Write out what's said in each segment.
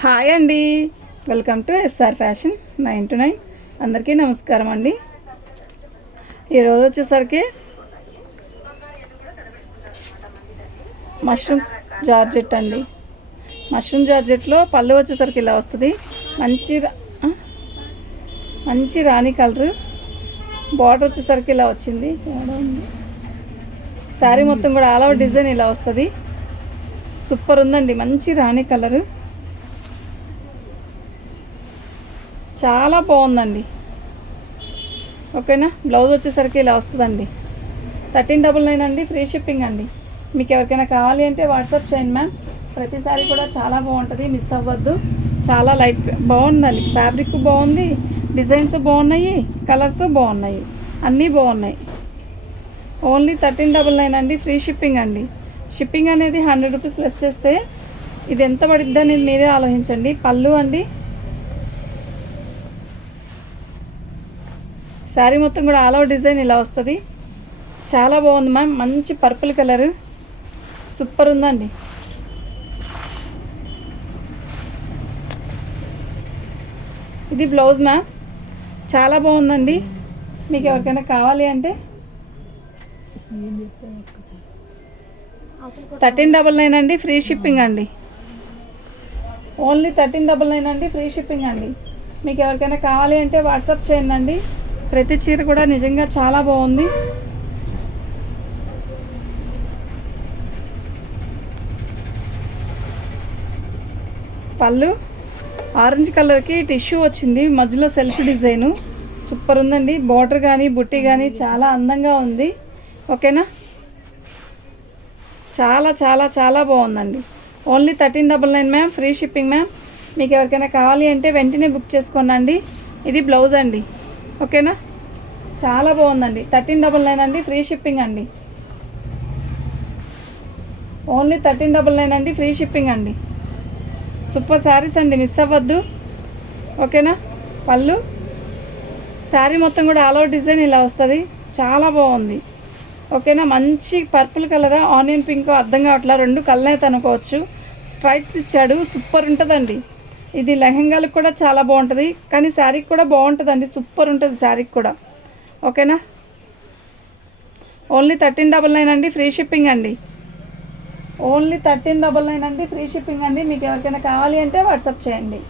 Hi అండి. Welcome to SR fashion nine to nine. అందరికీ నమస్కారం అండి. ఈరోజు వచ్చేసరికి మష్రూమ్ జార్జెట్ అండి. మష్రూమ్ జార్జెట్లో పళ్ళు వచ్చేసరికి ఇలా వస్తుంది. మంచి రా- మంచి రాణి కలరు. బార్డర్ వచ్చేసరికి ఇలా వచ్చింది. శారీ మొత్తం కూడా ఆల్ ఓవర్ డిజైన్ ఇలా వస్తుంది. సూపర్ ఉందండి. మంచి రాణి కలరు. చాలా బాగుందండి. ఓకేనా? బ్లౌజ్ వచ్చేసరికి ఇలా వస్తుందండి. థర్టీన్ డబుల్ నైన్ అండి ఫ్రీ షిప్పింగ్ అండి. మీకు ఎవరికైనా కావాలి అంటే వాట్సాప్ చేయండి మ్యామ్. ప్రతిసారి కూడా చాలా బాగుంటుంది మిస్ అవ్వద్దు. చాలా లైట్ బాగుందండి. ఫ్యాబ్రిక్ బాగుంది డిజైన్స్ బాగున్నాయి కలర్స్ బాగున్నాయి అన్నీ బాగున్నాయి. ఓన్లీ థర్టీన్ డబుల్ నైన్ అండి ఫ్రీ షిప్పింగ్ అండి. షిప్పింగ్ అనేది హండ్రెడ్ రూపీస్ లెస్ చేస్తే ఇది ఎంత పడుద్ది అనేది మీరే ఆలోచించండి. పళ్ళు అండి శారీ మొత్తం కూడా ఆల్ ఓవర్ డిజైన్ ఇలా వస్తుంది. చాలా బాగుంది మ్యామ్. మంచి పర్పుల్ కలర్. సూపర్ ఉందండి. ఇది బ్లౌజ్ మ్యామ్. చాలా బాగుందండి. మీకు ఎవరికైనా కావాలి అంటే థర్టీన్ డబల్ నైన్ అండి ఫ్రీ షిప్పింగ్ అండి. ఓన్లీ థర్టీన్ డబల్ నైన్ అండి ఫ్రీ షిప్పింగ్ అండి. మీకు ఎవరికైనా కావాలి అంటే వాట్సాప్ చేయండి అండి. ప్రతి చీర కూడా నిజంగా చాలా బాగుంది. పళ్ళు ఆరెంజ్ కలర్కి టిష్యూ వచ్చింది. మధ్యలో సెల్ఫ్ డిజైను. సూపర్ ఉందండి. బార్డర్ కానీ బుట్టి కానీ చాలా అందంగా ఉంది. ఓకేనా? చాలా చాలా చాలా బాగుందండి. Only thirteen double nine ma'am. Free shipping ma'am. మీకు ఎవరికైనా కావాలి అంటే వెంటనే బుక్ చేసుకోండి ఇది బ్లౌజ్ అండి. ఓకేనా? చాలా బాగుందండి. థర్టీన్ డబల్ నైన్ అండి ఫ్రీ షిప్పింగ్ అండి. ఓన్లీ థర్టీన్ డబల్ నైన్ అండి ఫ్రీ షిప్పింగ్ అండి. సూపర్ శారీస్ అండి మిస్ అవ్వద్దు. ఓకేనా? పళ్ళు. శారీ మొత్తం కూడా ఆల్ ఓవర్ డిజైన్ ఇలా వస్తుంది. చాలా బాగుంది. ఓకేనా? మంచి పర్పుల్ కలరా ఆనియన్ పింక్ అర్థం కావట్లా రెండు కళ్ళనే అనుకోవచ్చు స్ట్రైట్స్ ఇచ్చాడు సూపర్ ఉంటుందండి. ఇది లెహంగాలకు కూడా చాలా బాగుంటుంది. కానీ శారీకి కూడా బాగుంటుందండి. సూపర్ ఉంటుంది శారీకి కూడా. ఓకేనా? ఓన్లీ థర్టీన్ డబల్ నైన్ అండి ఫ్రీ షిప్పింగ్ అండి. ఓన్లీ థర్టీన్ డబల్ నైన్ అండి ఫ్రీ షిప్పింగ్ అండి. మీకు ఎవరికైనా కావాలి అంటే వాట్సాప్ చేయండి.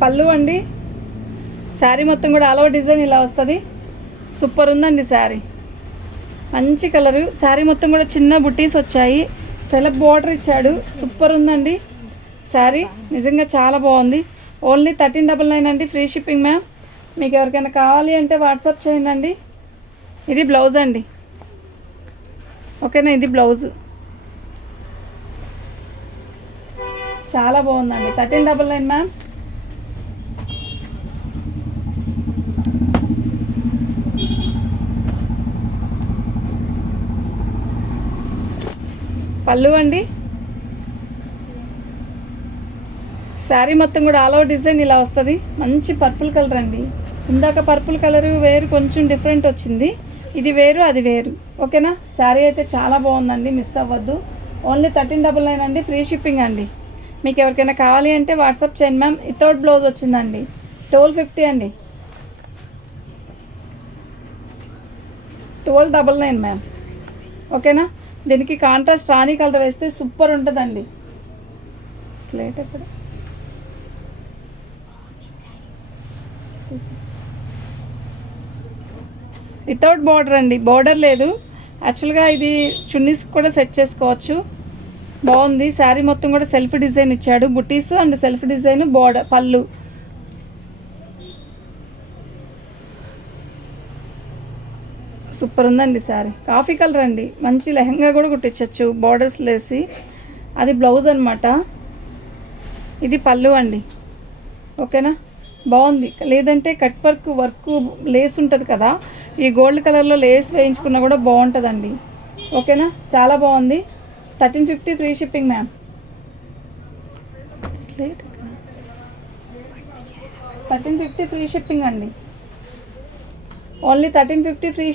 పళ్ళు అండి. శారీ మొత్తం కూడా ఆల్ ఓవర్ డిజైన్ ఇలా వస్తుంది. సూపర్ ఉందండి శారీ. మంచి కలరు. శారీ మొత్తం కూడా చిన్న బుట్టీస్ వచ్చాయి. స్టెలప్ బోర్డర్ ఇచ్చాడు. సూపర్ ఉందండి. శారీ నిజంగా చాలా బాగుంది. ఓన్లీ థర్టీన్ డబల్ నైన్ అండి ఫ్రీ షిప్పింగ్ మ్యామ్. మీకు ఎవరికైనా కావాలి అంటే వాట్సాప్ చేయండి ఇది బ్లౌజ్ అండి. ఓకేనా? ఇది బ్లౌజ్. చాలా బాగుందండి. Thirteen double nine ma'am. పళ్ళు అండి. శారీ మొత్తం కూడా ఆల్ ఓవర్ డిజైన్ ఇలా వస్తుంది. మంచి పర్పుల్ కలర్ అండి. ఇందాక పర్పుల్ కలర్ వేరు కొంచెం డిఫరెంట్ వచ్చింది. ఇది వేరు అది వేరు. ఓకేనా? శారీ అయితే చాలా బాగుందండి. మిస్ అవ్వద్దు. ఓన్లీ థర్టీన్ డబల్ నైన్ అండి. ఫ్రీ షిప్పింగ్ అండి. మీకు ఎవరికైనా కావాలి అంటే వాట్సాప్ చేయండి మ్యామ్. వితౌట్ బ్లౌజ్ వచ్చిందండి. ట్వెల్వ్ ఫిఫ్టీ అండి. Twelve double nine ma'am. ఓకేనా? దీనికి కాంట్రాస్ట్ రాణి కలర్ వేస్తే సూపర్ ఉంటుందండి. స్లేట్ ఎక్కడ? వితౌట్ బార్డర్ అండి. బార్డర్ లేదు. యాక్చువల్గా ఇది చున్నీస్ కూడా సెట్ చేసుకోవచ్చు. బాగుంది. శారీ మొత్తం కూడా సెల్ఫ్ డిజైన్ ఇచ్చాడు. బుటీస్ అండ్ సెల్ఫ్ డిజైన్ బార్డర్ పళ్ళు. సూపర్ ఉందండి శారీ కాఫీ కలర్ అండి. మంచి లెహంగా కూడా కుట్టించవచ్చు బార్డర్స్ లేసి అది బ్లౌజ్ అనమాట ఇది పళ్ళు అండి. ఓకేనా? బాగుంది. లేదంటే కట్ వర్క్ వర్క్ లేస్ ఉంటుంది కదా. ఈ గోల్డ్ కలర్లో లేస్ వేయించుకున్నా కూడా బాగుంటుందండి. ఓకేనా? చాలా బాగుంది. Thirteen fifty free shipping ma'am. Thirteen fifty free shipping అండి. Only thirteen fifty free